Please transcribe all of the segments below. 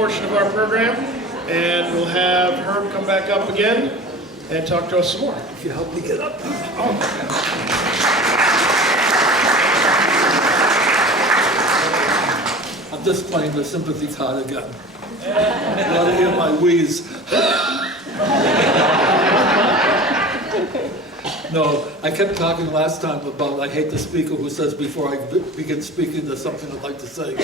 portion of our program, and we'll have Herb come back up again and talk to us some more. If you help me get up. I'm just playing the sympathy card again. You ought to hear my wheeze. No, I kept talking last time about I hate the speaker who says before I begin speaking there's something I'd like to say.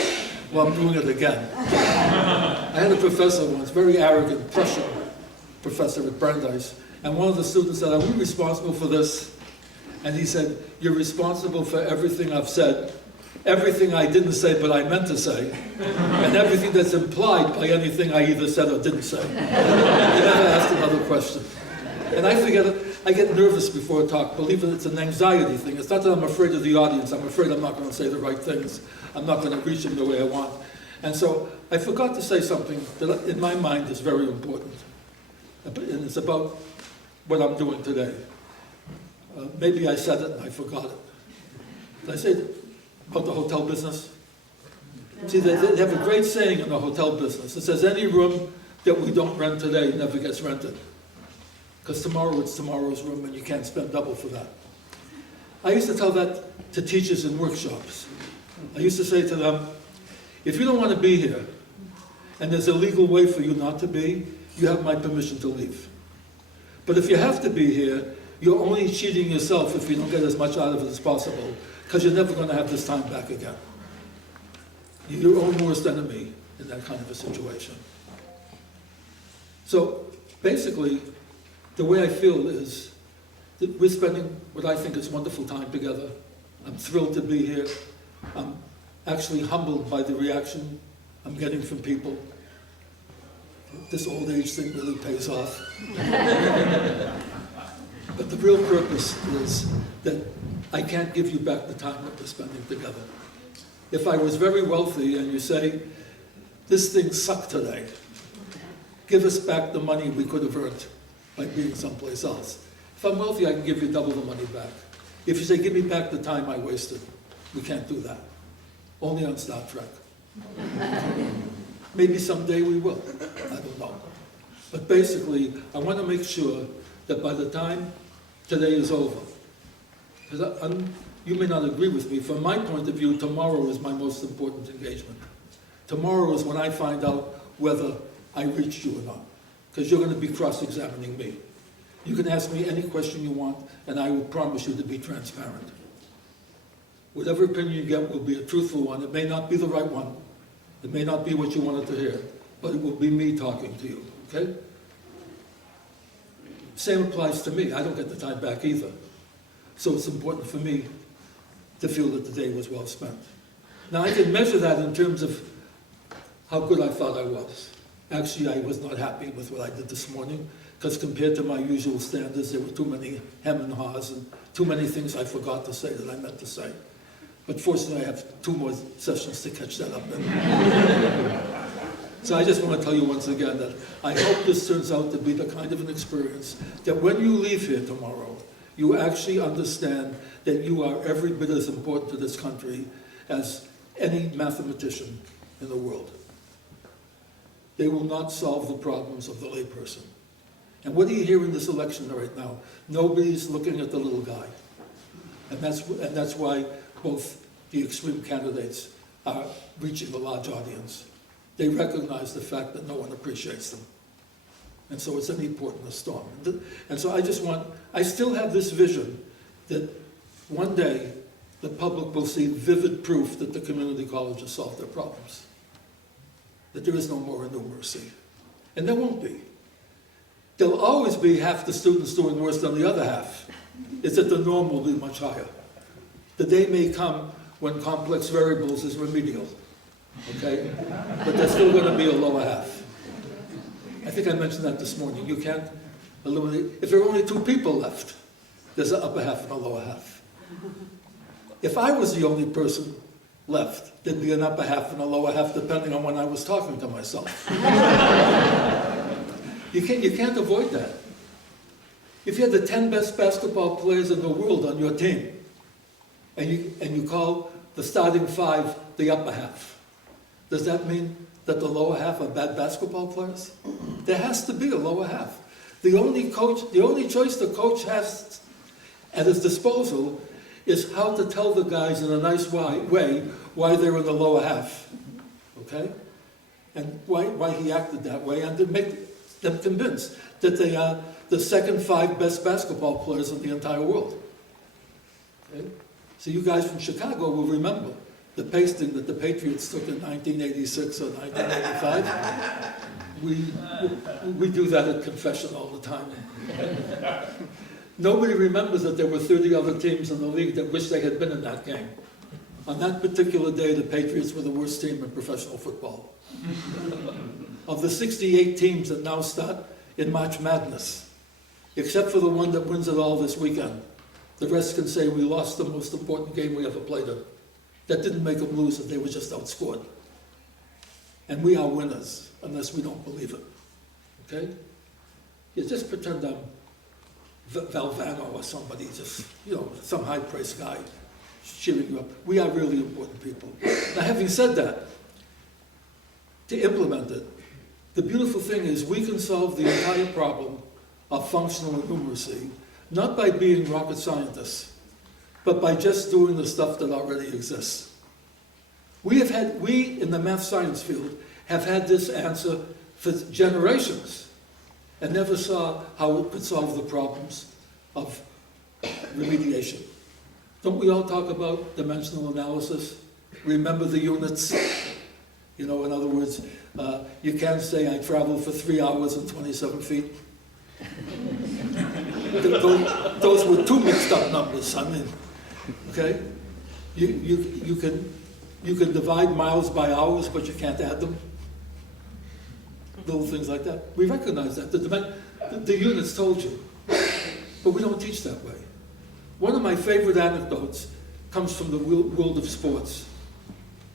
Well, I'm doing it again. I had a professor once, very arrogant, Prussian professor at Brandeis, and one of the students said, "Are we responsible for this?" And he said, "You're responsible for everything I've said, everything I didn't say but I meant to say, and everything that's implied by anything I either said or didn't say." He never asked another question. And I forget it. I get nervous before a talk. Believe it, it's an anxiety thing. It's not that I'm afraid of the audience. I'm afraid I'm not going to say the right things. I'm not going to reach them the way I want. And so I forgot to say something that in my mind is very important. And it's about what I'm doing today. Maybe I said it and I forgot it. Did I say it about the hotel business? See, they have a great saying in the hotel business. It says, any room that we don't rent today never gets rented. Because tomorrow it's tomorrow's room and you can't spend double for that. I used to tell that to teachers in workshops. I used to say to them, if you don't want to be here, and there's a legal way for you not to be, you have my permission to leave. But if you have to be here, you're only cheating yourself if you don't get as much out of it as possible, because you're never going to have this time back again. You're your own worst enemy in that kind of a situation. So basically, the way I feel is that we're spending what I think is wonderful time together. I'm thrilled to be here. I'm actually humbled by the reaction I'm getting from people. This old age thing really pays off. But the real purpose is that I can't give you back the time that we're spending together. If I was very wealthy and you say, this thing sucked today, give us back the money we could have earned by being someplace else. If I'm wealthy, I can give you double the money back. If you say, give me back the time I wasted, we can't do that. Only on Star Trek. Maybe someday we will. I don't know. But basically, I want to make sure that by the time today is over, because you may not agree with me, from my point of view, tomorrow is my most important engagement. Tomorrow is when I find out whether I reached you or not, because you're going to be cross-examining me. You can ask me any question you want, and I will promise you to be transparent. Whatever opinion you get will be a truthful one. It may not be the right one. It may not be what you wanted to hear, but it will be me talking to you, okay? Same applies to me. I don't get the time back either. So it's important for me to feel that the day was well spent. Now I can measure that in terms of how good I thought I was. Actually, I was not happy with what I did this morning, because compared to my usual standards, there were too many hem and haws and too many things I forgot to say that I meant to say. But fortunately, I have 2 more sessions to catch that up in. So I just want to tell you once again that I hope this turns out to be the kind of an experience that when you leave here tomorrow, you actually understand that you are every bit as important to this country as any mathematician in the world. They will not solve the problems of the layperson. And what do you hear in this election right now? Nobody's looking at the little guy. And that's why both the extreme candidates are reaching a large audience. They recognize the fact that no one appreciates them. And so it's any port in a storm. And so I still have this vision that one day the public will see vivid proof that the community colleges solved their problems. That there is no more innumeracy. And there won't be. There'll always be half the students doing worse than the other half. It's that the norm will be much higher. The day may come when complex variables is remedial, okay? But there's still going to be a lower half. I think I mentioned that this morning. You can't eliminate, if there are only 2 people left, there's an upper half and a lower half. If I was the only person left, there'd be an upper half and a lower half depending on when I was talking to myself. You can't avoid that. If you had the 10 best basketball players in the world on your team, and you call the starting 5 the upper half, does that mean that the lower half are bad basketball players? There has to be a lower half. The only choice the coach has at his disposal is how to tell the guys in a nice way why they're in the lower half, okay? And why he acted that way, and to make them convinced that they are the second 5 best basketball players in the entire world. Okay? So you guys from Chicago will remember the pasting that the Patriots took in 1986 or 1985. We do that at confession all the time. Nobody remembers that there were 30 other teams in the league that wish they had been in that game. On that particular day, the Patriots were the worst team in professional football. Of the 68 teams that now start in March Madness, except for the one that wins it all this weekend, the rest can say we lost the most important game we ever played in. That didn't make them lose, they were just outscored. And we are winners, unless we don't believe it. Okay? You just pretend I'm Valvano or somebody, just, some high-priced guy cheering you up. We are really important people. Now, having said that, to implement it, the beautiful thing is we can solve the entire problem of functional numeracy, not by being rocket scientists, but by just doing the stuff that already exists. We in the math science field have had this answer for generations and never saw how it could solve the problems of remediation. Don't we all talk about dimensional analysis? Remember the units? In other words, you can't say I traveled for 3 hours and 27 feet. Those were 2 mixed up numbers, okay? You can divide miles by hours, but you can't add them. Little things like that. We recognize that. The units told you. But we don't teach that way. One of my favorite anecdotes comes from the world of sports.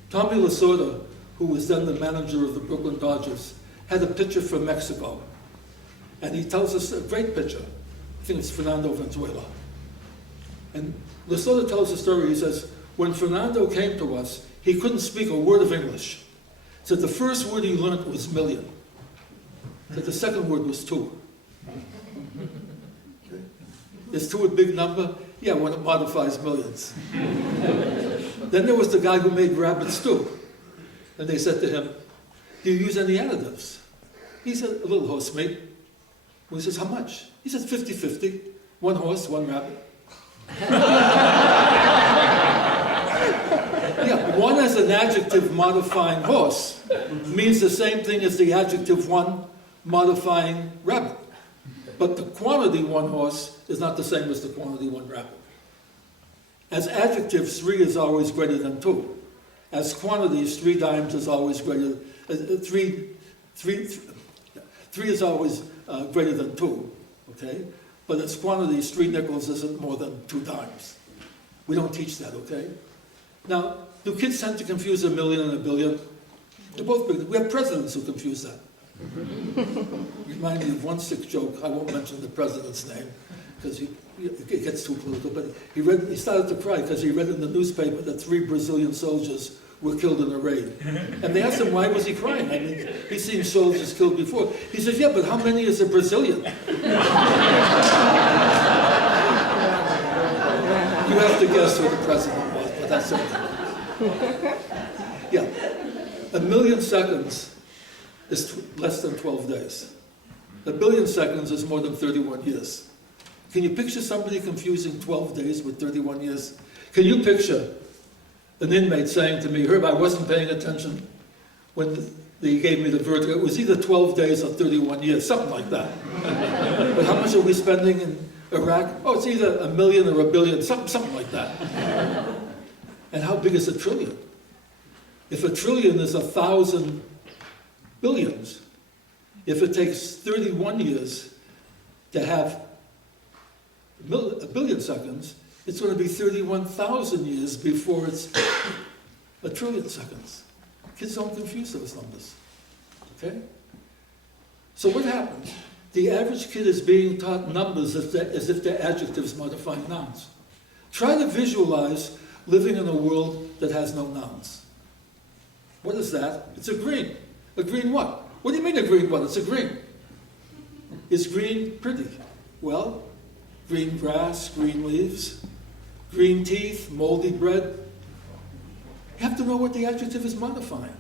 Tommy Lasorda, who was then the manager of the Brooklyn Dodgers, had a pitcher from Mexico. And he tells us a great pitcher. I think it's Fernando Valenzuela. And Lasorda tells the story. He says, when Fernando came to us, he couldn't speak a word of English. He said the first word he learned was million. He said the second word was 2. Okay. Is 2 a big number? Yeah, when it modifies millions. Then there was the guy who made rabbit stew. And they said to him, do you use any additives? He said, a little horse meat. Well, he says, how much? He says, 50-50. 1 horse, 1 rabbit. Yeah, 1 as an adjective modifying horse means the same thing as the adjective 1 modifying rabbit. But the quantity 1 horse is not the same as the quantity 1 rabbit. As adjectives, 3 is always greater than 2. As quantities, 3 dimes is always greater. 3 is always greater than 2. Okay, but as quantities, 3 nickels isn't more than 2 dimes. We don't teach that. Okay. Now, do kids tend to confuse a million and a billion? They're both big. We have presidents who confuse that. Remind me of one sick joke. I won't mention the president's name because it gets too political. But he started to cry because he read in the newspaper that 3 Brazilian soldiers were killed in a raid. And they asked him why was he crying. I mean, he's seen soldiers killed before. He said, yeah, but how many is a Brazilian? You have to guess who the president was, but that's okay. Yeah, 1 million seconds is less than 12 days. 1 billion seconds is more than 31 years. Can you picture somebody confusing 12 days with 31 years? Can you picture an inmate saying to me, Herb, I wasn't paying attention when he gave me the verdict. It was either 12 days or 31 years, something like that. But how much are we spending in Iraq? Oh, it's either 1 million or 1 billion, something like that. And how big is a trillion? If a trillion is 1,000 billions, if it takes 31 years to have 1 billion seconds, it's going to be 31,000 years before it's 1 trillion seconds. Kids don't confuse those numbers. Okay? So what happens? The average kid is being taught numbers as if they're adjectives modifying nouns. Try to visualize living in a world that has no nouns. What is that? It's a green. A green what? What do you mean a green what? It's a green. Is green pretty? Well, green grass, green leaves, green teeth, moldy bread. You have to know what the adjective is modifying.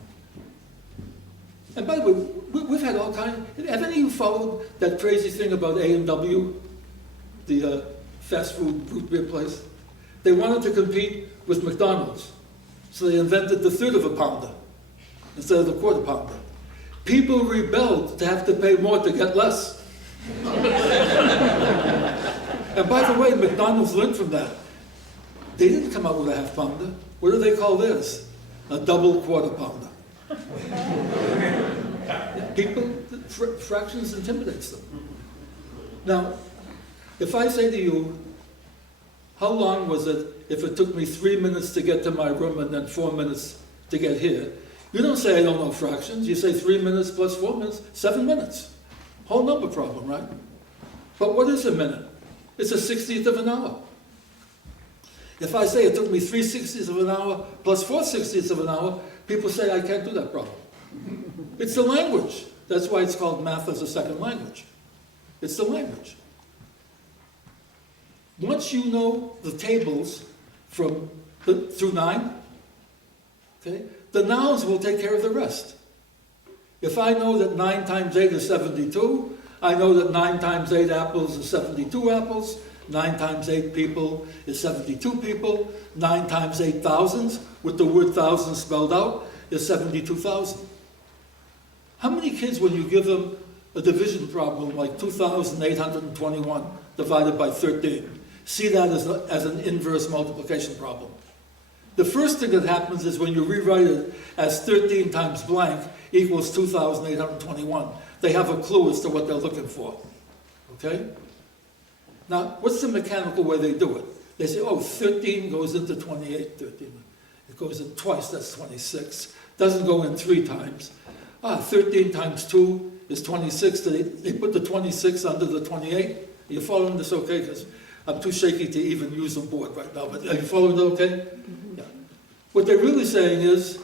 And by the way, we've had all kinds. Have any of you followed that crazy thing about A&W, the fast food root beer place? They wanted to compete with McDonald's, so they invented the third of a pounder instead of the quarter pounder. People rebelled to have to pay more to get less. And by the way, McDonald's learned from that. They didn't come out with a half pounder. What do they call theirs? A double quarter pounder. People, fractions intimidates them. Now, if I say to you, how long was it if it took me 3 minutes to get to my room and then 4 minutes to get here? You don't say I don't know fractions. You say 3 minutes plus 4 minutes, 7 minutes. Whole number problem, right? But what is a minute? It's a 60th of an hour. If I say it took me 3/60ths of an hour plus 4/60ths of an hour, people say I can't do that problem. It's the language. That's why it's called math as a second language. It's the language. Once you know the tables through 9, okay, the nouns will take care of the rest. If I know that 9 times 8 is 72, I know that 9 times 8 apples is 72 apples, 9 times 8 people is 72 people, 9 times 8 thousands, with the word thousand spelled out, is 72,000. How many kids, when you give them a division problem like 2,821 divided by 13, see that as an inverse multiplication problem? The first thing that happens is when you rewrite it as 13 times blank equals 2,821. They have a clue as to what they're looking for. Okay? Now, what's the mechanical way they do it? They say, oh, 13 goes into 28, 13. It goes in twice, that's 26. Doesn't go in 3 times. 13 times 2 is 26. They put the 26 under the 28. Are you following this okay? Because I'm too shaky to even use the board right now, but are you following it okay? Mm-hmm. Yeah. What they're really saying is,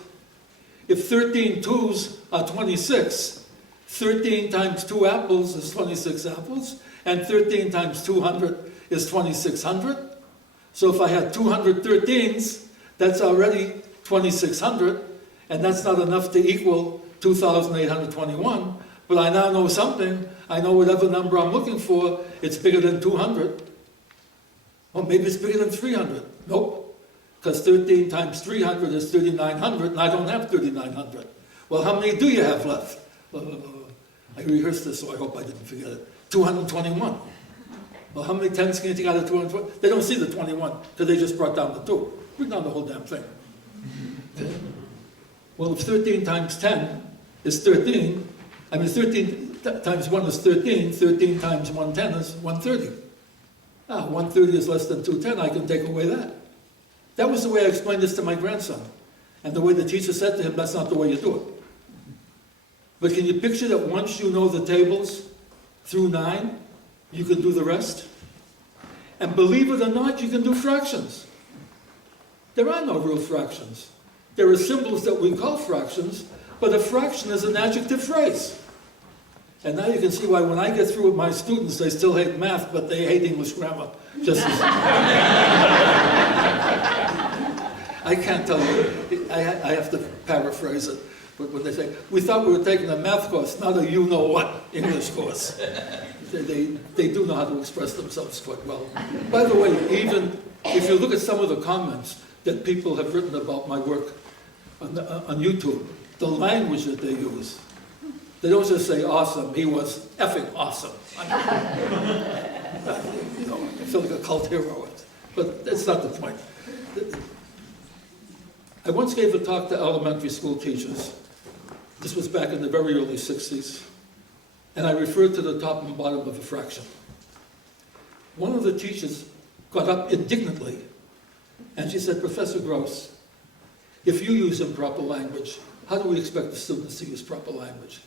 if 13 twos are 26, 13 times 2 apples is 26 apples, and 13 times 200 is 2,600. So if I had 200 13s, that's already 2,600, and that's not enough to equal 2,821, but I now know something. I know whatever number I'm looking for, it's bigger than 200. Or maybe it's bigger than 300. Nope, because 13 times 300 is 3,900, and I don't have 3,900. Well, how many do you have left? I rehearsed this, so I hope I didn't forget it. 221. Well, how many 10s can you take out of 220? They don't see the 21, because they just brought down the 2. Bring down the whole damn thing. Okay. Well, if 13 times 10 is 13, 13 times 1 is 13, 13 times 110 is 130. 130 is less than 210, I can take away that. That was the way I explained this to my grandson. And the way the teacher said to him, that's not the way you do it. But can you picture that once you know the tables through 9, you can do the rest? And believe it or not, you can do fractions. There are no real fractions. There are symbols that we call fractions, but a fraction is an adjective phrase. And now you can see why when I get through with my students, they still hate math, but they hate English grammar. Just as I can't tell you. I have to paraphrase it. But when they say, we thought we were taking a math course, not a you-know-what English course. They do know how to express themselves quite well. By the way, even if you look at some of the comments that people have written about my work on YouTube, the language that they use, they don't just say awesome, he was effing awesome. I feel like a cult hero, but that's not the point. I once gave a talk to elementary school teachers. This was back in the very early 60s. And I referred to the top and bottom of a fraction. One of the teachers got up indignantly, and she said, Professor Gross, if you use improper language, how do we expect the students to use proper language?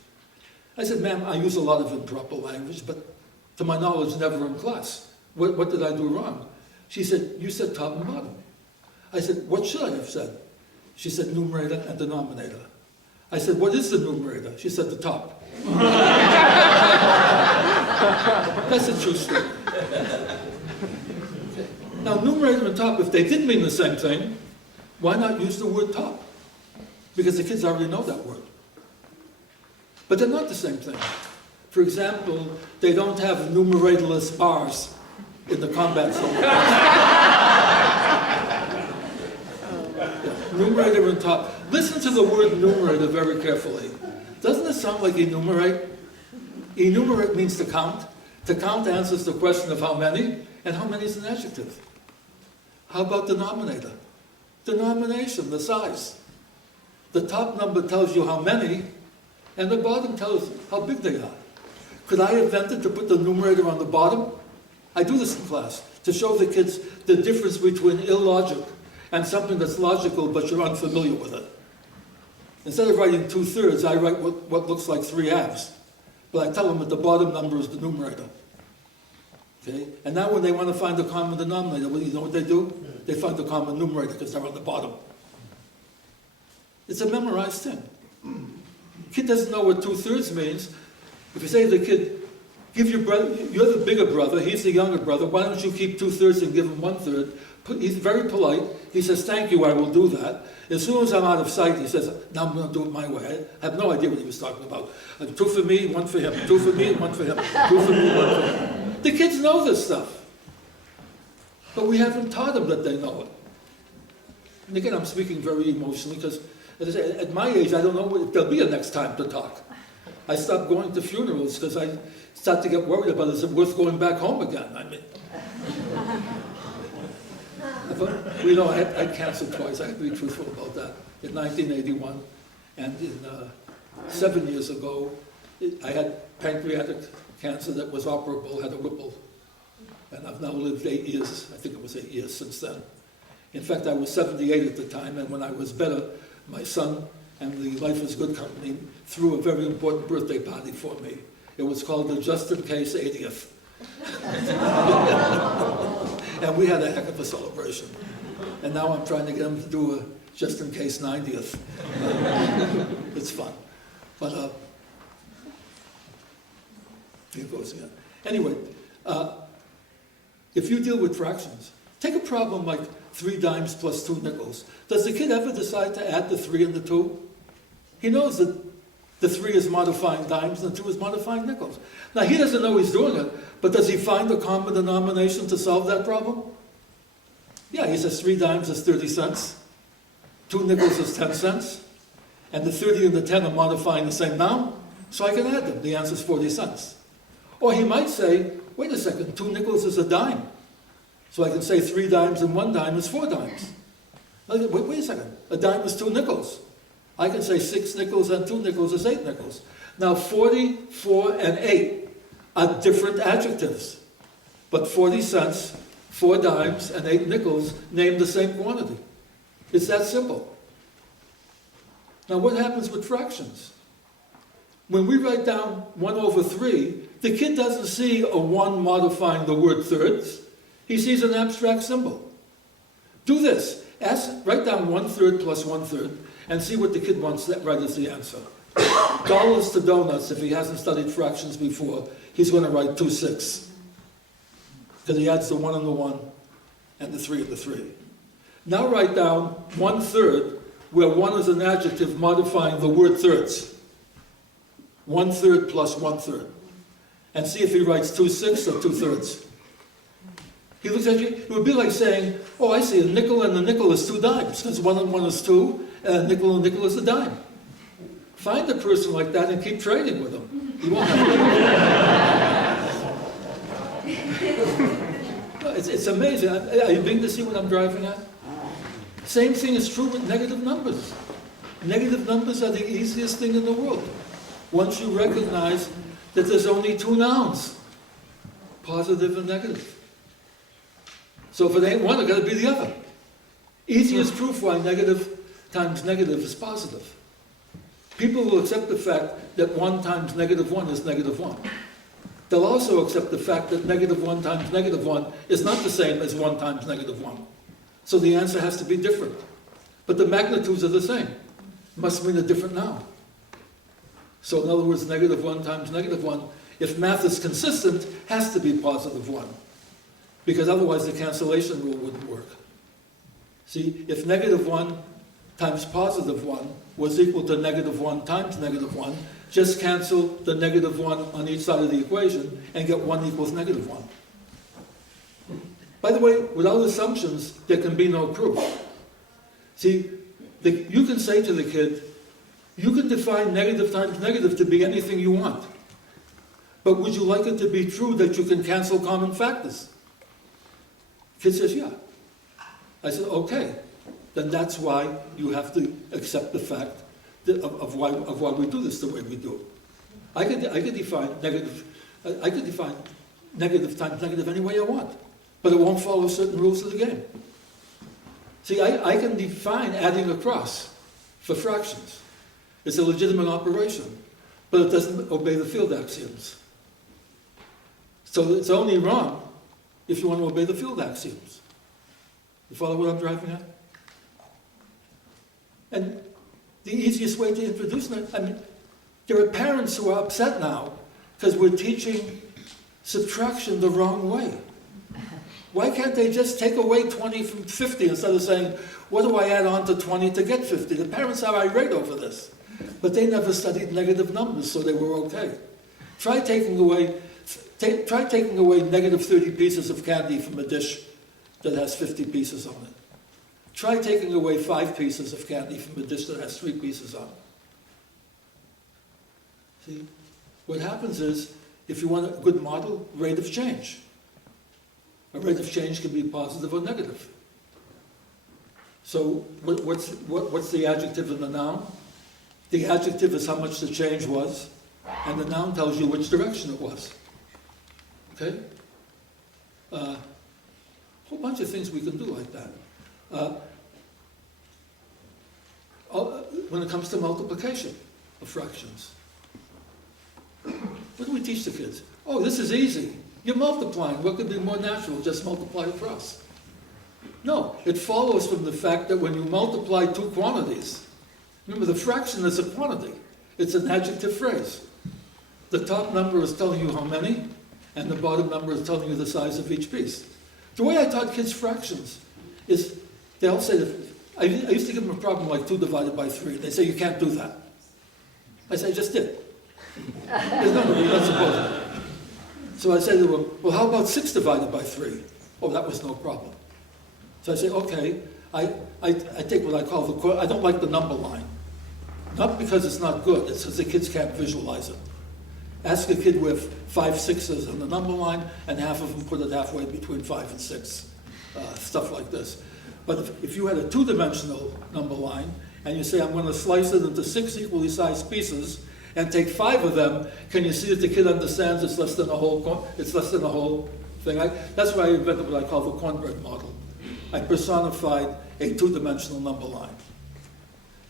I said, ma'am, I use a lot of improper language, but to my knowledge, never in class. What did I do wrong? She said, you said top and bottom. I said, what should I have said? She said, numerator and denominator. I said, what is the numerator? She said, the top. That's a true story. Okay. Now, numerator and top, if they did mean the same thing, why not use the word top? Because the kids already know that word. But they're not the same thing. For example, they don't have numeratorless bars in the combat zone. Yeah, numerator and top. Listen to the word numerator very carefully. Doesn't it sound like enumerate? Enumerate means to count. To count answers the question of how many, and how many is an adjective. How about denominator? Denomination, the size. The top number tells you how many, and the bottom tells how big they are. Could I invent it to put the numerator on the bottom? I do this in class, to show the kids the difference between illogic and something that's logical, but you're unfamiliar with it. Instead of writing 2/3, I write what looks like 3/2. But I tell them that the bottom number is the numerator. Okay? And now when they want to find the common denominator, well, you know what they do? They find the common numerator because they're on the bottom. It's a memorized thing. Kid doesn't know what 2/3 means. If you say to the kid, give your brother, you're the bigger brother, he's the younger brother, why don't you keep 2/3 and give him 1/3? He's very polite. He says, thank you, I will do that. As soon as I'm out of sight, he says, now I'm going to do it my way. I have no idea what he was talking about. 2 for me, 1 for him. 2 for me, 1 for him. 2 for me, 1 for him. The kids know this stuff. But we haven't taught them that they know it. And again, I'm speaking very emotionally because, as I say, at my age, I don't know if there'll be a next time to talk. I stopped going to funerals because I start to get worried about, is it worth going back home again? I mean, we know I had cancer twice. I have to be truthful about that. In 1981, and in 7 years ago, I had pancreatic cancer that was operable, had a Whipple, and I've now lived 8 years. I think it was 8 years since then. In fact, I was 78 at the time, and when I was better, my son and the Life is Good company threw a very important birthday party for me. It was called the Just in Case 80th. And we had a heck of a celebration. And now I'm trying to get them to do a Just in Case 90th. It's fun. But here goes again. Anyway, if you deal with fractions, take a problem like 3 dimes plus 2 nickels. Does the kid ever decide to add the 3 and the 2? He knows that the 3 is modifying dimes and the 2 is modifying nickels. Now, he doesn't know he's doing it, but does he find a common denomination to solve that problem? Yeah, he says 3 dimes is 30 cents, 2 nickels is 10 cents, and the 30 and the 10 are modifying the same noun, so I can add them. The answer is 40 cents. Or he might say, wait a second, 2 nickels is a dime. So I can say 3 dimes and 1 dime is 4 dimes. Wait a second, a dime is 2 nickels. I can say 6 nickels and 2 nickels is 8 nickels. Now 40, 4, and 8 are different adjectives. But 40 cents, 4 dimes, and 8 nickels name the same quantity. It's that simple. Now what happens with fractions? When we write down 1/3, the kid doesn't see a 1 modifying the word thirds. He sees an abstract symbol. Do this. Write down 1/3 plus 1/3 and see what the kid wants to write as the answer. Dollars to donuts, if he hasn't studied fractions before, he's going to write 2/6. Because he adds the 1 and the 1 and the 3 and the 3. Now write down 1/3 where 1 is an adjective modifying the word thirds. 1/3 plus 1/3. And see if he writes 2/6 or 2/3. He looks at you, it would be like saying, oh, I see, a nickel and a nickel is 2 dimes, because 1 and 1 is 2, and a nickel is a dime. Find a person like that and keep trading with them. You won't have it's amazing. Are you beginning to see what I'm driving at? Same thing is true with negative numbers. Negative numbers are the easiest thing in the world. Once you recognize that there's only 2 nouns, positive and negative. So if it ain't one, it's got to be the other. Easiest proof why negative times negative is positive. People will accept the fact that 1 times -1 is -1. They'll also accept the fact that -1 times -1 is not the same as 1 times -1. So the answer has to be different. But the magnitudes are the same. Must mean a different noun. So in other words, -1 times -1, if math is consistent, has to be +1. Because otherwise the cancellation rule wouldn't work. See, if -1 times +1 was equal to -1 times -1, just cancel the -1 on each side of the equation and get 1 equals -1. By the way, without assumptions, there can be no proof. See, you can say to the kid, you can define negative times negative to be anything you want. But would you like it to be true that you can cancel common factors? Kid says, yeah. I said, okay. Then that's why you have to accept the fact of why we do this the way we do it. I could define negative times negative any way I want, but it won't follow certain rules of the game. See, I can define adding across for fractions. It's a legitimate operation, but it doesn't obey the field axioms. So it's only wrong if you want to obey the field axioms. You follow what I'm driving at? And the easiest way to introduce that, I mean, there are parents who are upset now because we're teaching subtraction the wrong way. Why can't they just take away 20 from 50 instead of saying, what do I add on to 20 to get 50? The parents are irate over this. But they never studied negative numbers, so they were okay. Try taking away negative 30 pieces of candy from a dish that has 50 pieces on it. Try taking away 5 pieces of candy from a dish that has 3 pieces on it. See? What happens is, if you want a good model, rate of change. A rate of change can be positive or negative. So what's the adjective in the noun? The adjective is how much the change was, and the noun tells you which direction it was. Okay? A whole bunch of things we can do like that. When it comes to multiplication of fractions. What do we teach the kids? Oh, this is easy. You're multiplying. What could be more natural? Just multiply across. No, it follows from the fact that when you multiply two quantities, remember the fraction is a quantity. It's an adjective phrase. The top number is telling you how many, and the bottom number is telling you the size of each piece. The way I taught kids fractions is, they'll say that, I used to give them a problem like 2 divided by 3. They say, you can't do that. I say, I just did. There's no way, you're not supposed to. So I say to them, well, how about 6 divided by 3? Oh, that was no problem. So I say, okay, I take what I call I don't like the number line. Not because it's not good, it's because the kids can't visualize it. Ask a kid with 5 6s on the number line, and half of them put it halfway between 5 and 6. Stuff like this. But if you had a 2-dimensional number line, and you say, I'm going to slice it into 6 equally sized pieces, and take 5 of them, can you see that the kid understands it's less than a whole thing? That's why I invented what I call the cornbread model. I personified a 2-dimensional number line.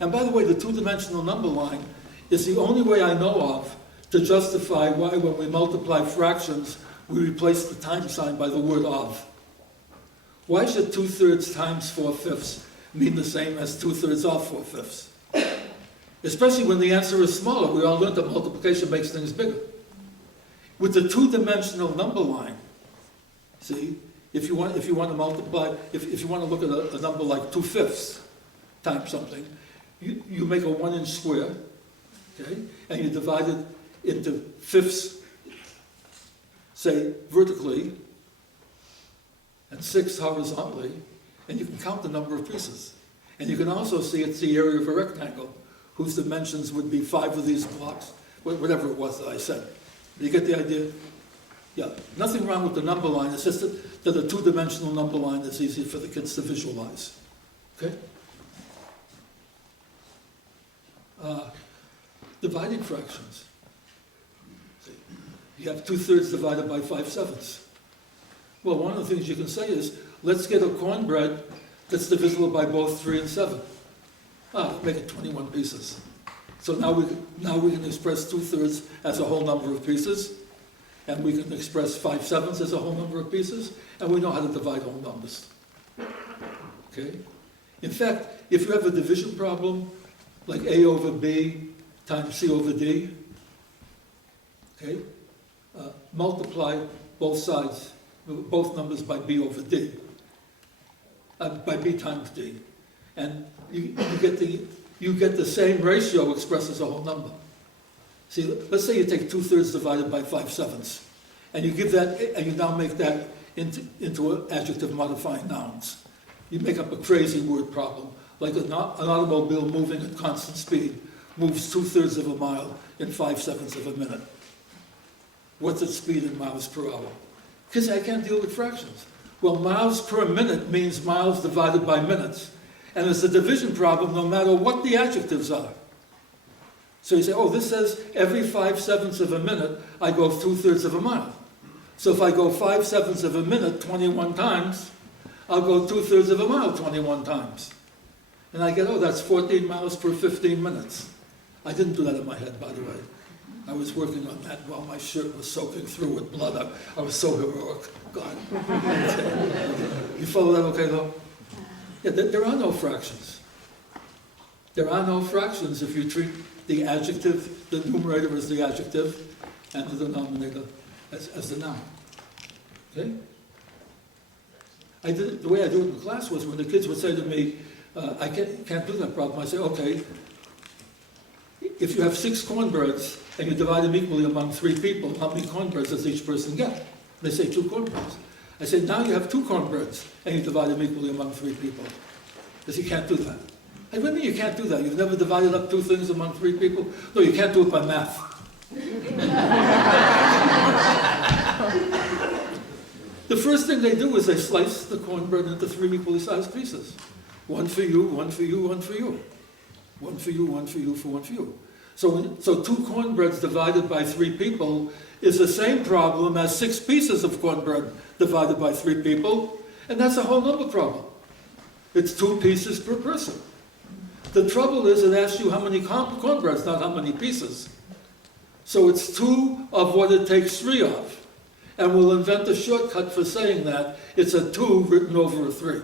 And by the way, the 2-dimensional number line is the only way I know of to justify why when we multiply fractions, we replace the times sign by the word of. Why should 2/3 times 4/5 mean the same as 2/3 of 4/5? Especially when the answer is smaller. We all learned that multiplication makes things bigger. With the 2-dimensional number line, see, if you want to multiply, if you want to look at a number like 2/5 times something, you make a 1-inch square, okay, and you divide it into fifths, say vertically, and 6 horizontally, and you can count the number of pieces. And you can also see it's the area of a rectangle, whose dimensions would be 5 of these blocks, whatever it was that I said. Do you get the idea? Yeah, nothing wrong with the number line, it's just that a 2-dimensional number line is easy for the kids to visualize. Okay? Dividing fractions. See, you have 2/3 divided by 5/7. Well, one of the things you can say is, let's get a cornbread that's divisible by both 3 and 7. Make it 21 pieces. So now we can express 2/3 as a whole number of pieces, and we can express 5/7 as a whole number of pieces, and we know how to divide whole numbers. Okay? In fact, if you have a division problem, like A over B times C over D, okay? Multiply both sides, both numbers by b over d, by b times d. And you get the same ratio expressed as a whole number. See, let's say you take 2/3 divided by 5/7, and you give that, and you now make that into adjective modifying nouns. You make up a crazy word problem, like an automobile moving at constant speed moves 2/3 of a mile in 5/7 of a minute. What's its speed in miles per hour? Because I can't deal with fractions. Well, miles per minute means miles divided by minutes. And it's a division problem no matter what the adjectives are. So you say, oh, this says every 5/7 of a minute I go 2/3 of a mile. So if I go 5/7 of a minute 21 times, I'll go 2/3 of a mile 21 times. And I get, oh, that's 14 miles per 15 minutes. I didn't do that in my head, by the way. I was working on that while my shirt was soaking through with blood. I was so heroic. God. You follow that okay, though? Yeah, there are no fractions. There are no fractions if you treat the adjective, the numerator as the adjective, and the denominator as the noun. Okay? The way I do it in class was when the kids would say to me, I can't do that problem, I say, okay, if you have 6 cornbreads and you divide them equally among 3 people, how many cornbreads does each person get? They say 2 cornbreads. I said, now you have 2 cornbreads and you divide them equally among 3 people. Because you can't do that. I what do you mean you can't do that? You've never divided up 2 things among 3 people? No, you can't do it by math. The first thing they do is they slice the cornbread into 3 equally sized pieces. 1 for you, 1 for you, 1 for you. 1 for you, 1 for you, for 1 for you. So 2 cornbreads divided by 3 people is the same problem as 6 pieces of cornbread divided by 3 people, and that's a whole number problem. It's 2 pieces per person. The trouble is it asks you how many cornbreads, not how many pieces. So it's 2 of what it takes 3 of. And we'll invent a shortcut for saying that. It's a 2 written over a 3.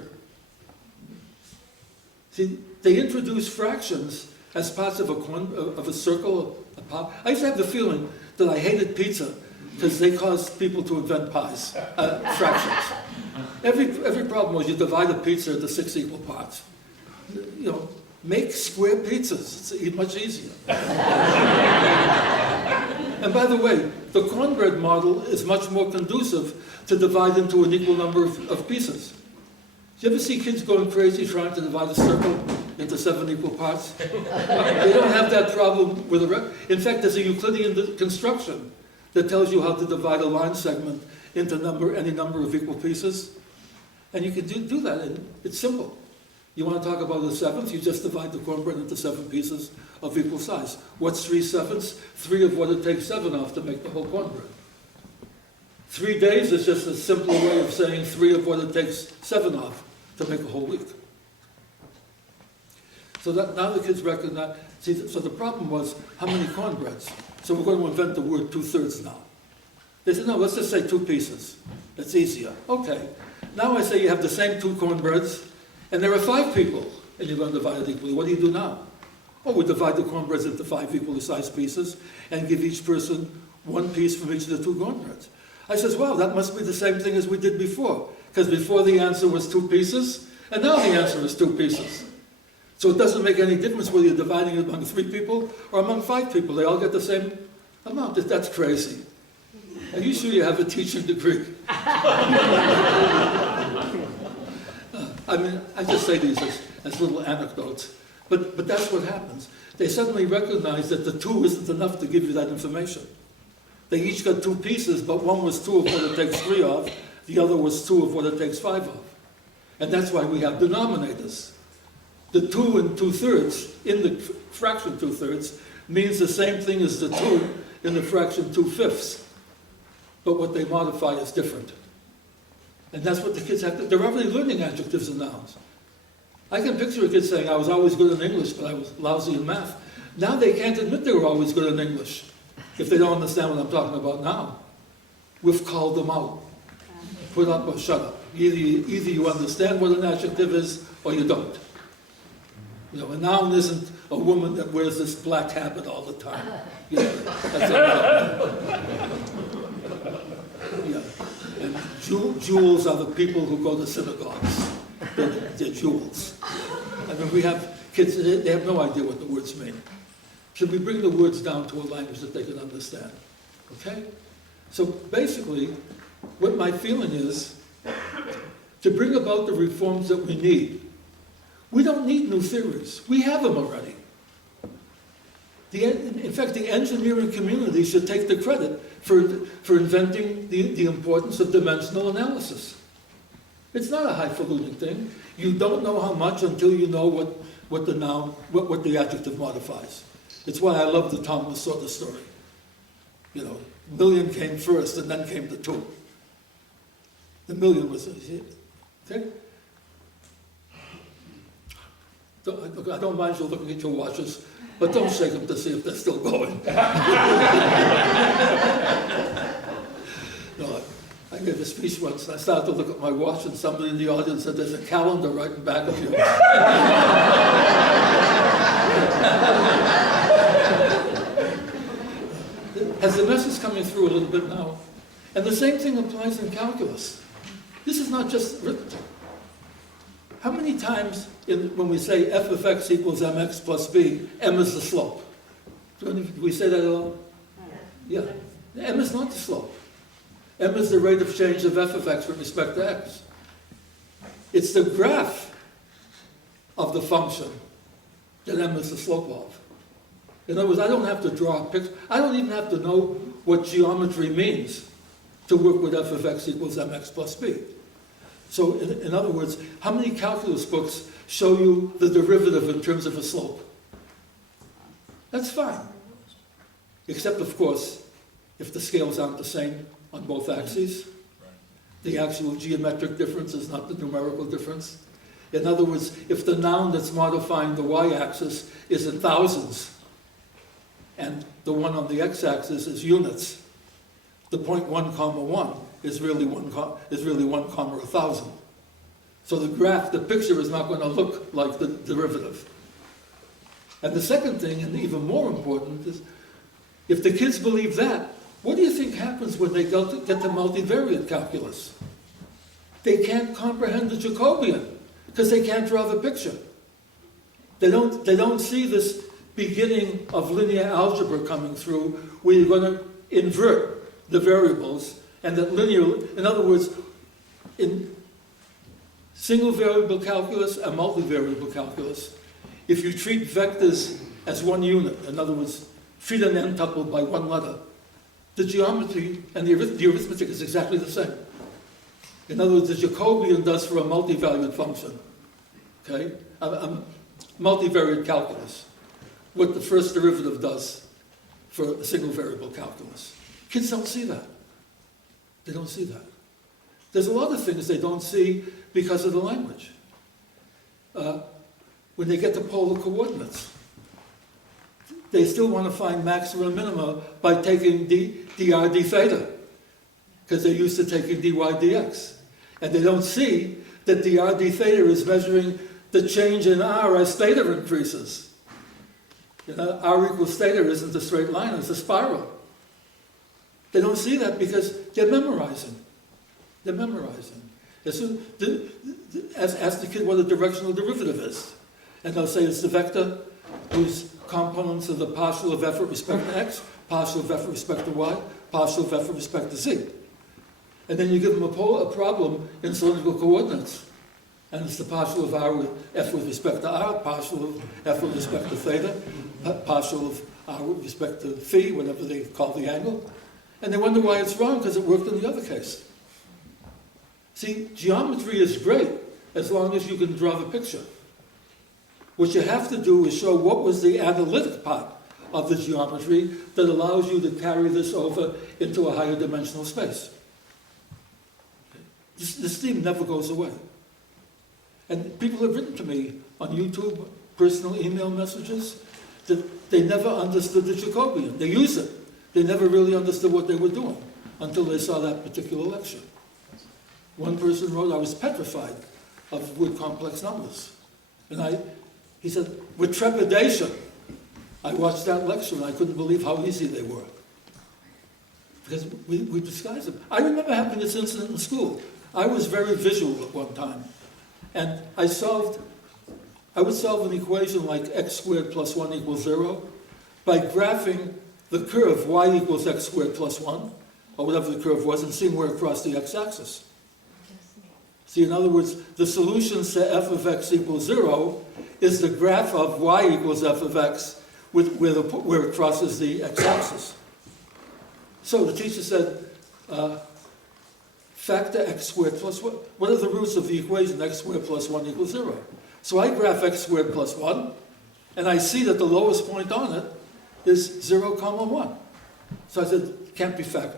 See, they introduce fractions as parts of a circle. I used to have the feeling that I hated pizza because they caused people to invent pies, fractions. Every problem was you divide a pizza into 6 equal parts. You know, make square pizzas. It's much easier. And by the way, the cornbread model is much more conducive to divide into an equal number of pieces. Do you ever see kids going crazy trying to divide a circle into 7 equal parts? They don't have that problem with in fact, there's a Euclidean construction that tells you how to divide a line segment into any number of equal pieces. And you can do that, and it's simple. You want to talk about a 7th, you just divide the cornbread into 7 pieces of equal size. What's 3/7? 3 of what it takes 7 of to make the whole cornbread. 3 days is just a simpler way of saying 3 of what it takes 7 of to make a whole week. So that now the kids recognize, so the problem was how many cornbreads? So we're going to invent the word 2/3 now. They said, no, let's just say 2 pieces. That's easier. Okay. Now I say you have the same 2 cornbreads, and there are 5 people, and you're going to divide it equally. What do you do now? Oh, we divide the cornbreads into 5 equally sized pieces and give each person 1 piece from each of the 2 cornbreads. I says, well, that must be the same thing as we did before, because before the answer was 2 pieces, and now the answer is 2 pieces. So it doesn't make any difference whether you're dividing it among 3 people or among 5 people. They all get the same amount. That's crazy. Are you sure you have a teaching degree? I mean, I just say these as little anecdotes. But that's what happens. They suddenly recognize that the 2 isn't enough to give you that information. They each got 2 pieces, but one was 2 of what it takes 3 of, the other was 2 of what it takes 5 of. And that's why we have denominators. The 2 and 2/3 in the fraction 2/3 means the same thing as the 2 in the fraction 2/5. But what they modify is different. And that's what the kids have to, they're already learning adjectives and nouns. I can picture a kid saying, I was always good in English, but I was lousy in math. Now they can't admit they were always good in English if they don't understand what I'm talking about now. We've called them out. Put up or shut up. Either you understand what an adjective is or you don't. You know, a noun isn't a woman that wears this black habit all the time. You know, that's a, yeah. And Jews are the people who go to synagogues. They're Jews. I mean, we have kids, they have no idea what the words mean. Should we bring the words down to a language that they can understand? Okay? So basically, what my feeling is, to bring about the reforms that we need, we don't need new theories. We have them already. In fact, the engineering community should take the credit for inventing the importance of dimensional analysis. It's not a highfalutin thing. You don't know how much until you know what the noun, what the adjective modifies. It's why I love the Tom Lasorda story. You know, million came first and then came the two. The million was, okay? I don't mind you looking at your watches, but don't shake them to see if they're still going. No, I gave a speech once, and I started to look at my watch, and somebody in the audience said, "There's a calendar right in back of you." Has the message coming through a little bit now? And the same thing applies in calculus. This is not just arithmetic. How many times when we say f of x equals mx plus b, m is the slope? Do we say that at all? Yeah. M is not the slope. M is the rate of change of f of x with respect to x. It's the graph of the function that m is the slope of. In other words, I don't have to draw a picture. I don't even have to know what geometry means to work with f of x equals mx plus b. So in other words, how many calculus books show you the derivative in terms of a slope? That's fine. Except, of course, if the scales aren't the same on both axes. The actual geometric difference is not the numerical difference. In other words, if the noun that's modifying the y-axis is in thousands, and the one on the x-axis is units, the 0.1 comma 1 is really 1 comma 1,000. So the graph, the picture is not going to look like the derivative. And the second thing, and even more important, is if the kids believe that, what do you think happens when they get to multivariate calculus? They can't comprehend the Jacobian because they can't draw the picture. They don't see this beginning of linear algebra coming through where you're going to invert the variables, and that linear, in other words, in single variable calculus and multivariable calculus, if you treat vectors as one unit, in other words, treat an n-tuple by one letter, the geometry and the arithmetic is exactly the same. In other words, the Jacobian does for a multivariate function, okay? Multivariate calculus, what the first derivative does for a single variable calculus. Kids don't see that. They don't see that. There's a lot of things they don't see because of the language. When they get to polar coordinates, they still want to find maxima and minima by taking dr d theta, because they're used to taking dy dx. And they don't see that dr d theta is measuring the change in r as theta increases. You know, r equals theta isn't a straight line, it's a spiral. They don't see that because they're memorizing. They're memorizing. Ask the kid what a directional derivative is. And they'll say it's the vector whose components are the partial of f with respect to x, partial of f with respect to y, partial of f with respect to z. And then you give them a problem in cylindrical coordinates. And it's the partial of r with f with respect to r, partial of f with respect to theta, partial of r with respect to phi, whatever they call the angle. And they wonder why it's wrong because it worked in the other case. See, geometry is great as long as you can draw the picture. What you have to do is show what was the analytic part of the geometry that allows you to carry this over into a higher dimensional space. This theme never goes away. And people have written to me on YouTube, personal email messages, that they never understood the Jacobian. They use it. They never really understood what they were doing until they saw that particular lecture. One person wrote, I was petrified of word complex numbers. And he said, with trepidation, I watched that lecture and I couldn't believe how easy they were. Because we disguised them. I remember having this incident in school. I was very visual at one time. And I would solve an equation like x squared plus 1 equals 0 by graphing the curve y equals x squared plus 1, or whatever the curve was, and seeing where it crossed the x-axis. See, in other words, the solution to f of x equals 0 is the graph of y equals f of x where it crosses the x-axis. So the teacher said, factor x squared plus 1. What are the roots of the equation x squared plus 1 equals 0? So I graph x squared plus 1, and I see that the lowest point on it is 0, 1. So I said, can't be solved.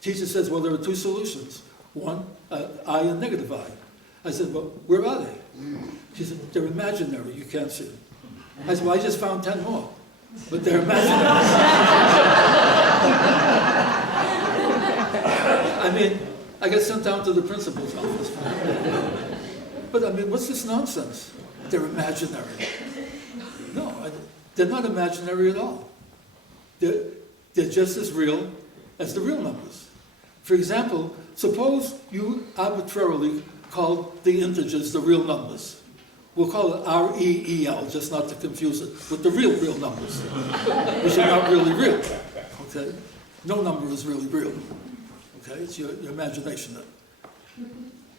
Teacher says, well, there are two solutions. One, I and negative I. I said, well, where are they? She said, they're imaginary, you can't see them. I said, well, I just found 10 more, but they're imaginary. I mean, I got sent down to the principal's office. But I mean, what's this nonsense? They're imaginary. No, they're not imaginary at all. They're just as real as the real numbers. For example, suppose you arbitrarily called the integers the real numbers. We'll call it R-E-E-L, just not to confuse it with the real numbers, which are not really real. Okay? No number is really real. Okay? It's your imagination.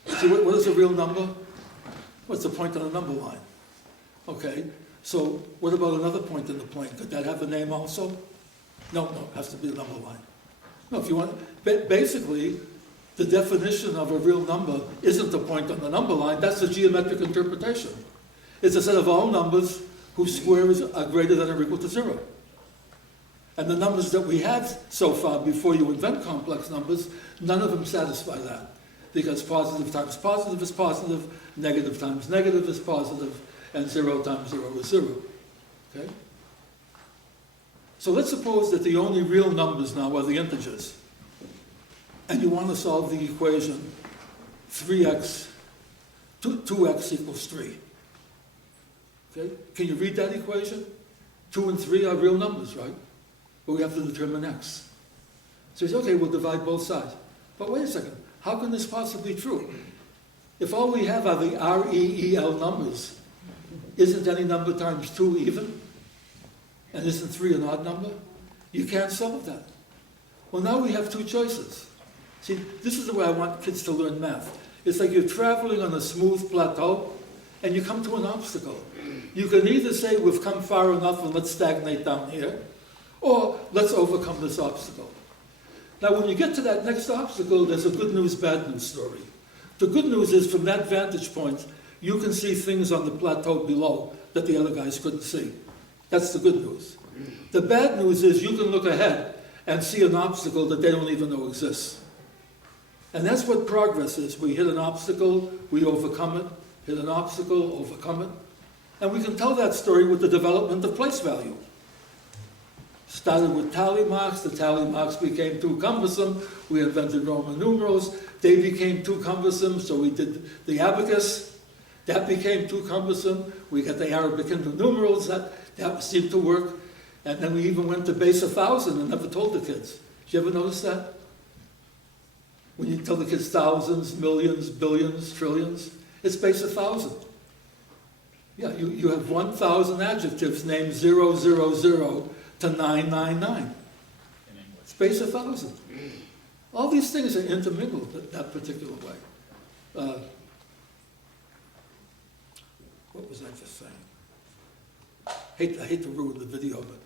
See, what is a real number? What's the point on a number line? Okay? So what about another point in the plane? Could that have a name also? No, it has to be a number line. No, if you want, basically, the definition of a real number isn't the point on the number line, that's a geometric interpretation. It's a set of all numbers whose squares are greater than or equal to 0. And the numbers that we have so far, before you invent complex numbers, none of them satisfy that. Because positive times positive is positive, negative times negative is positive, and 0 times 0 is 0. Okay? So let's suppose that the only real numbers now are the integers. And you want to solve the equation 2x equals 3. Okay? Can you read that equation? 2 and 3 are real numbers, right? But we have to determine x. So you say, okay, we'll divide both sides. But wait a second, how can this possibly be true? If all we have are the R-E-E-L numbers, isn't any number times 2 even? And isn't 3 an odd number? You can't solve that. Well, now we have two choices. See, this is the way I want kids to learn math. It's like you're traveling on a smooth plateau, and you come to an obstacle. You can either say, we've come far enough and let's stagnate down here, or let's overcome this obstacle. Now, when you get to that next obstacle, there's a good news, bad news story. The good news is, from that vantage point, you can see things on the plateau below that the other guys couldn't see. That's the good news. The bad news is you can look ahead and see an obstacle that they don't even know exists. And that's what progress is. We hit an obstacle, we overcome it, hit an obstacle, overcome it. And we can tell that story with the development of place value. Started with tally marks, the tally marks became too cumbersome, we invented Roman numerals, they became too cumbersome, so we did the abacus, that became too cumbersome, we got the Arabic into numerals, that seemed to work, and then we even went to base 1,000 and never told the kids. Did you ever notice that? When you tell the kids thousands, millions, billions, trillions, it's base 1,000. Yeah, you have 1,000 adjectives named 000 to 999. It's base 1,000. All these things are intermingled that particular way. What was I just saying? I hate to ruin the video, but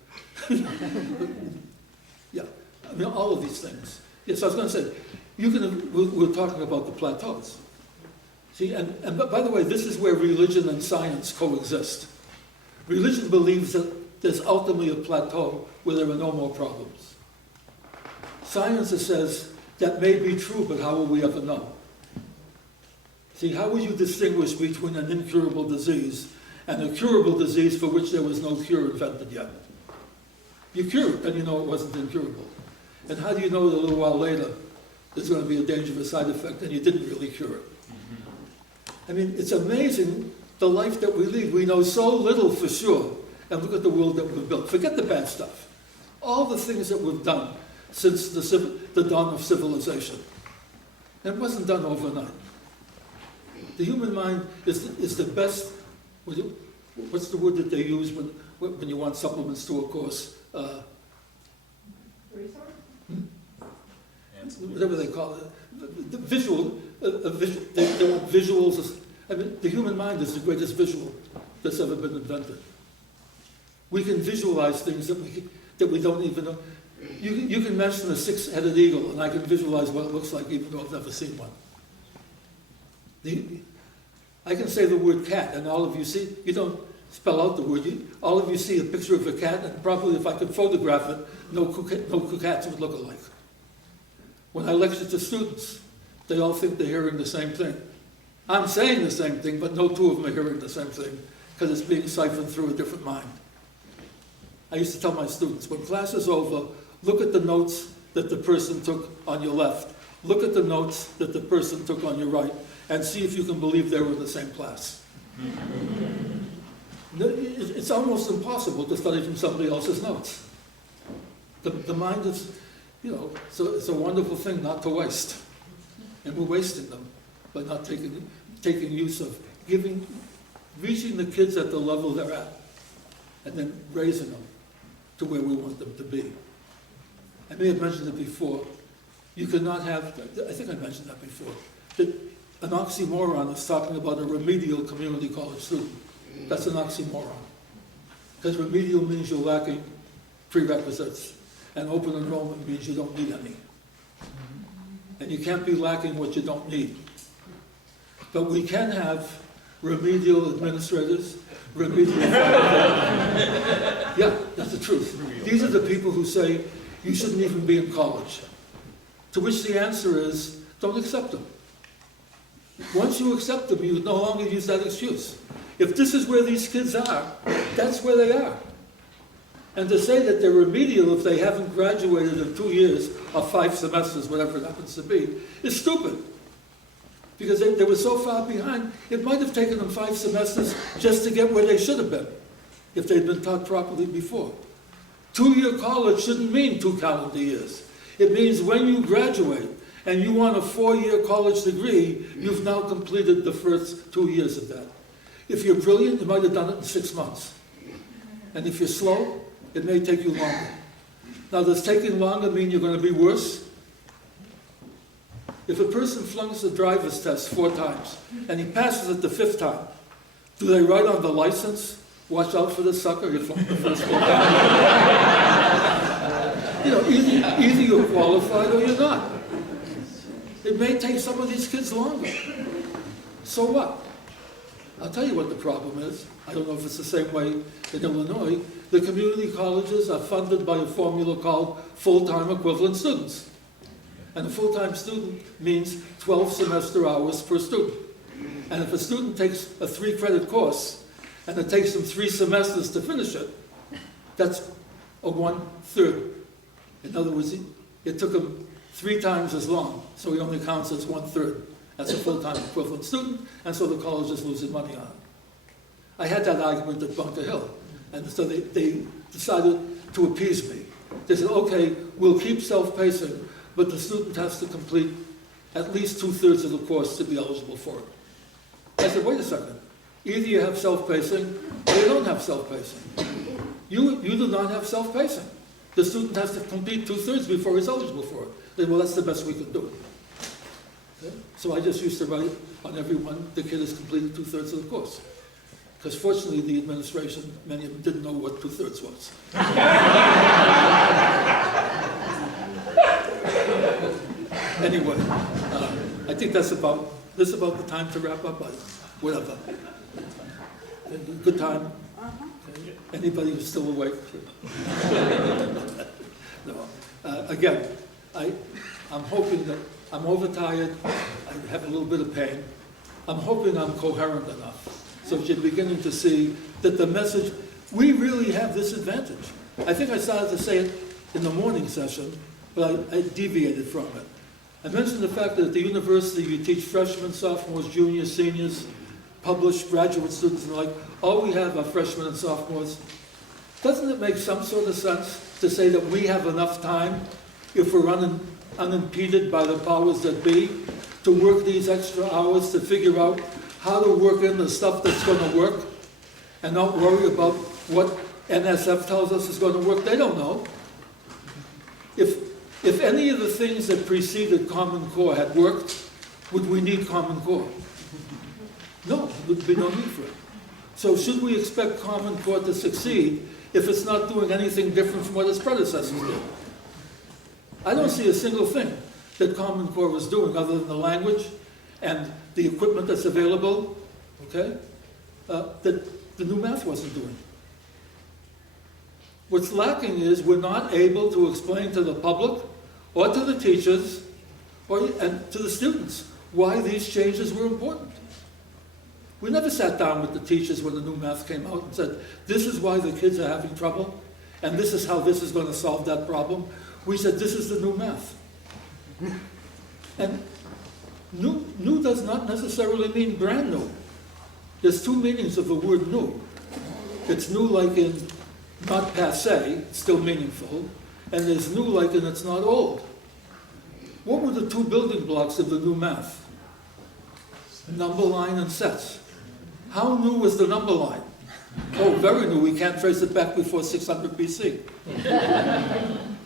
yeah, I mean, all of these things. Yes, I was going to say, we're talking about the plateaus. See, and by the way, this is where religion and science coexist. Religion believes that there's ultimately a plateau where there are no more problems. Science says that may be true, but how will we ever know? See, how would you distinguish between an incurable disease and a curable disease for which there was no cure invented yet? You cure it, and you know it wasn't incurable. And how do you know that a little while later there's going to be a dangerous side effect and you didn't really cure it? I mean, it's amazing the life that we lead. We know so little for sure, and look at the world that we've built. Forget the bad stuff. All the things that we've done since the dawn of civilization. And it wasn't done overnight. The human mind is the best, what's the word that they use when you want supplements to a course? Whatever they call it. The visual, they want visuals. I mean, the human mind is the greatest visual that's ever been invented. We can visualize things that we don't even know. You can mention a six-headed eagle, and I can visualize what it looks like, even though I've never seen one. I can say the word cat, and all of you see, you don't spell out the word, all of you see a picture of a cat, and probably if I could photograph it, no cats would look alike. When I lecture to students, they all think they're hearing the same thing. I'm saying the same thing, but no two of them are hearing the same thing, because it's being siphoned through a different mind. I used to tell my students, when class is over, look at the notes that the person took on your left. Look at the notes that the person took on your right, and see if you can believe they were in the same class. It's almost impossible to study from somebody else's notes. The mind is, so it's a wonderful thing not to waste. And we're wasting them by not taking use of reaching the kids at the level they're at, and then raising them to where we want them to be. I may have mentioned it before. You cannot have, I think I mentioned that before, that an oxymoron is talking about a remedial community college student. That's an oxymoron. Because remedial means you're lacking prerequisites, and open enrollment means you don't need any. And you can't be lacking what you don't need. But we can have remedial administrators, remedial faculty. Yeah, that's the truth. These are the people who say, you shouldn't even be in college. To which the answer is, don't accept them. Once you accept them, you no longer use that excuse. If this is where these kids are, that's where they are. And to say that they're remedial if they haven't graduated in 2 years or 5 semesters, whatever it happens to be, is stupid. Because they were so far behind, it might have taken them 5 semesters just to get where they should have been, if they'd been taught properly before. 2-year college shouldn't mean 2 calendar years. It means when you graduate and you want a 4-year college degree, you've now completed the first 2 years of that. If you're brilliant, you might have done it in 6 months. And if you're slow, it may take you longer. Now, does taking longer mean you're going to be worse? If a person flunks the driver's test 4 times and he passes it the 5th time, do they write on the license, watch out for this sucker, he flunked the first 4 times? Either you're qualified or you're not. It may take some of these kids longer. So what? I'll tell you what the problem is. I don't know if it's the same way in Illinois. The community colleges are funded by a formula called full-time equivalent students. And a full-time student means 12 semester hours per student. And if a student takes a 3-credit course, and it takes them 3 semesters to finish it, that's a 1/3. In other words, it took him 3 times as long, so he only counts as 1/3. That's a full-time equivalent student, and so the college is losing money on it. I had that argument at Bunker Hill, and so they decided to appease me. They said, okay, we'll keep self-pacing, but the student has to complete at least 2/3 of the course to be eligible for it. I said, wait a second. Either you have self-pacing or you don't have self-pacing. You do not have self-pacing. The student has to complete 2/3 before he's eligible for it. They said, well, that's the best we can do. Okay? So I just used to write on everyone, the kid has completed 2/3 of the course. Because fortunately, the administration, many of them didn't know what 2/3 was. Anyway, I think this is about the time to wrap up. Whatever. Good time. Okay. Anybody who's still awake? No. Again, I'm hoping that I'm overtired. I have a little bit of pain. I'm hoping I'm coherent enough. So you're beginning to see that the message, we really have this advantage. I think I started to say it in the morning session, but I deviated from it. I mentioned the fact that at the university you teach freshmen, sophomores, juniors, seniors, published graduate students and the like. All we have are freshmen and sophomores Doesn't it make some sort of sense to say that we have enough time, if we're unimpeded by the powers that be, to work these extra hours to figure out how to work in the stuff that's going to work and not worry about what NSF tells us is going to work? They don't know. If any of the things that preceded Common Core had worked, would we need Common Core? No, there would be no need for it. So should we expect Common Core to succeed if it's not doing anything different from what its predecessors did? I don't see a single thing that Common Core was doing other than the language and the equipment that's available, okay, that the new math wasn't doing. What's lacking is we're not able to explain to the public or to the teachers and to the students why these changes were important. We never sat down with the teachers when the new math came out and said, this is why the kids are having trouble, and this is how this is going to solve that problem. We said, this is the new math. And new does not necessarily mean brand new. There's two meanings of the word new. It's new like in not passé, still meaningful, and there's new like in it's not old. What were the two building blocks of the new math? Number line and sets. How new was the number line? Oh, very new. We can't trace it back before 600 BC.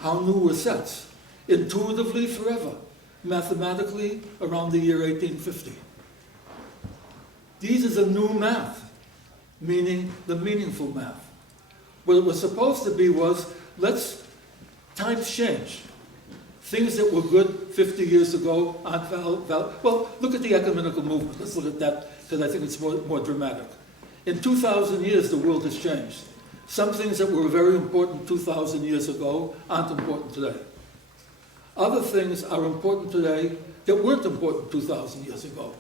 How new were sets? Intuitively, forever. Mathematically, around the year 1850. These is a new math, meaning the meaningful math. What it was supposed to be was, times change. Things that were good 50 years ago aren't valid. Well, look at the ecumenical movement. Let's look at that, because I think it's more dramatic. In 2,000 years, the world has changed. Some things that were very important 2,000 years ago aren't important today. Other things are important today that weren't important 2,000 years ago.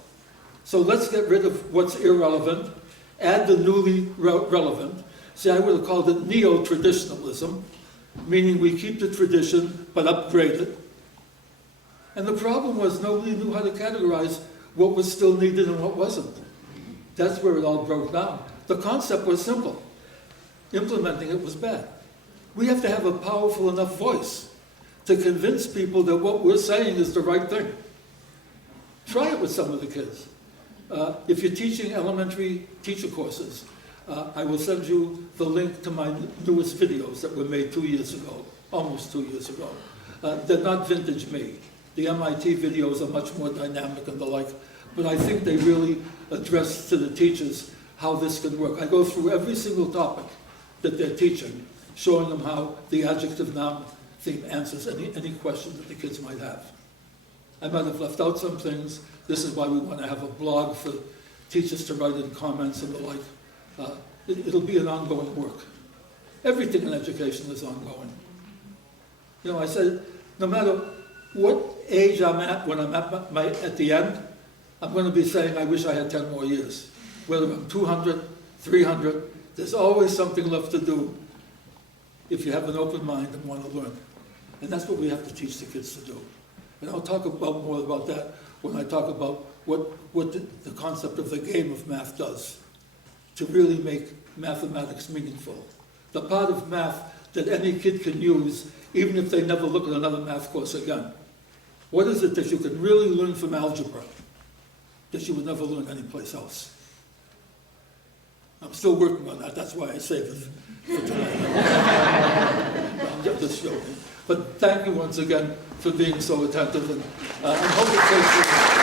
So let's get rid of what's irrelevant, add the newly relevant. See, I would have called it neo-traditionalism, meaning we keep the tradition but upgrade it. And the problem was nobody knew how to categorize what was still needed and what wasn't. That's where it all broke down. The concept was simple. Implementing it was bad. We have to have a powerful enough voice to convince people that what we're saying is the right thing. Try it with some of the kids. If you're teaching elementary teacher courses, I will send you the link to my newest videos that were made 2 years ago, almost 2 years ago. They're not vintage me. The MIT videos are much more dynamic and the like, but I think they really address to the teachers how this can work. I go through every single topic that they're teaching, showing them how the adjective noun theme answers any question that the kids might have. I might have left out some things. This is why we want to have a blog for teachers to write in comments and the like. It'll be an ongoing work. Everything in education is ongoing. You know, I said, no matter what age I'm at when I'm at the end, I'm going to be saying I wish I had 10 more years. Whether I'm 200, 300, there's always something left to do if you have an open mind and want to learn. And that's what we have to teach the kids to do. And I'll talk more about that when I talk about what the concept of the game of math does to really make mathematics meaningful. The part of math that any kid can use even if they never look at another math course again. What is it that you can really learn from algebra that you would never learn anyplace else? I'm still working on that. That's why I saved it for tonight. I'm just joking. But thank you once again for being so attentive. And I hope it takes you.